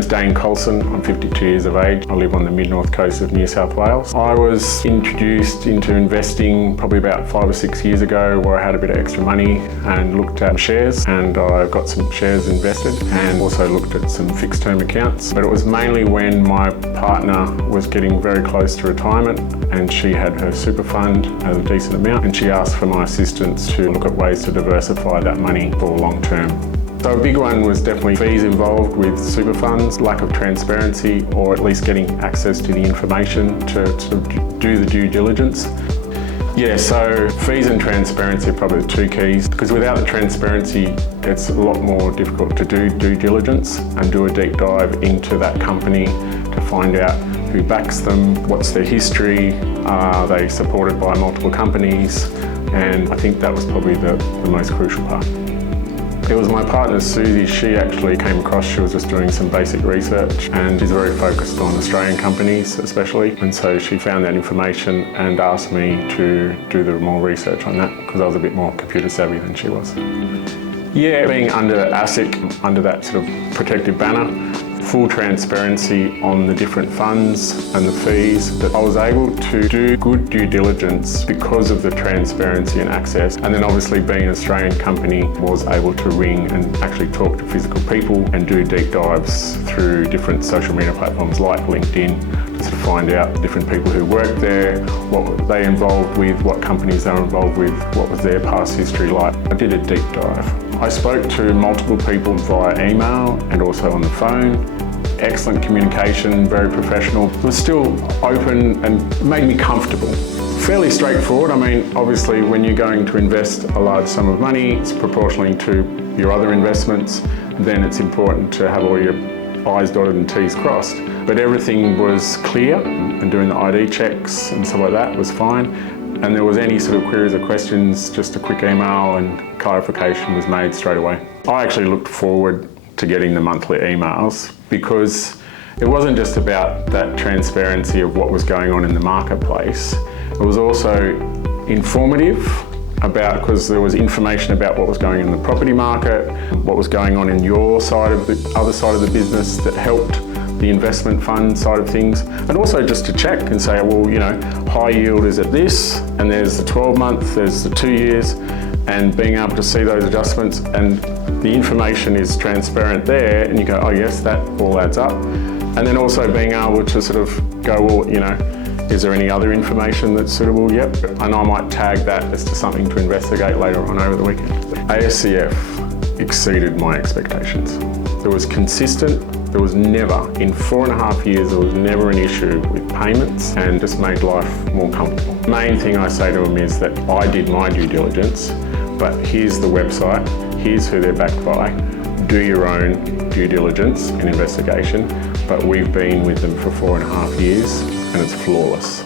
name's Dane. I'm 52 years of age. I live on the mid-north coast of New South Wales. I was introduced into investing probably about 5 or 6 years ago, where I had a bit of extra money and looked at shares, and I got some shares invested and also looked at some fixed term accounts. But it was mainly when my partner was getting very close to retirement and she had her super fund as a decent amount, and she asked for my assistance to look at ways to diversify that money for long term. So a big one was definitely fees involved with super funds, lack of transparency, or at least getting access to the information to do the due diligence. Yeah, so fees and transparency are probably the two keys, because without the transparency, it's a lot more difficult to do due diligence and do a deep dive into that company to find out who backs them, what's their history, are they supported by multiple companies, and I think that was probably the most crucial part. It was my partner Susie. She actually came across, she was just doing some basic research, and she's very focused on Australian companies especially, and so she found that information and asked me to do the more research on that, because I was a bit more computer savvy than she was. Yeah, being under ASCF, under that sort of protective banner, full transparency on the different funds and the fees, that I was able to do good due diligence because of the transparency and access. And then obviously being an Australian company, was able to ring and actually talk to physical people and do deep dives through different social media platforms like LinkedIn, just to find out different people who work there, what were they involved with, what companies they were involved with, what was their past history like. I did a deep dive. I spoke to multiple people via email and also on the phone. Excellent communication, very professional. It was still open and made me comfortable. Fairly straightforward. I mean, obviously when you're going to invest a large sum of money, it's proportionally to your other investments, then it's important to have all your I's dotted and T's crossed. But everything was clear, and doing the ID checks and stuff like that was fine. And there was any sort of queries or questions, just a quick email and clarification was made straight away. I actually looked forward to getting the monthly emails, because it wasn't just about that transparency of what was going on in the marketplace. It was also informative about, because there was information about what was going on in the property market, what was going on in your side of the other side of the business that helped the investment fund side of things, and also just to check and say, well, you know, high yield is at this, and there's the 12-month, there's the 2 years, and being able to see those adjustments, and the information is transparent there, and you go, oh yes, that all adds up. And then also being able to sort of go, well, you know, is there any other information that's suitable? Yep. And I might tag that as to something to investigate later on over the weekend. ASCF exceeded my expectations. It was consistent. There was never, in 4.5 years, there was never an issue with payments, and just made life more comfortable. The main thing I say to them is that I did my due diligence, but here's the website, here's who they're backed by. Do your own due diligence and investigation, but we've been with them for 4.5 years and it's flawless.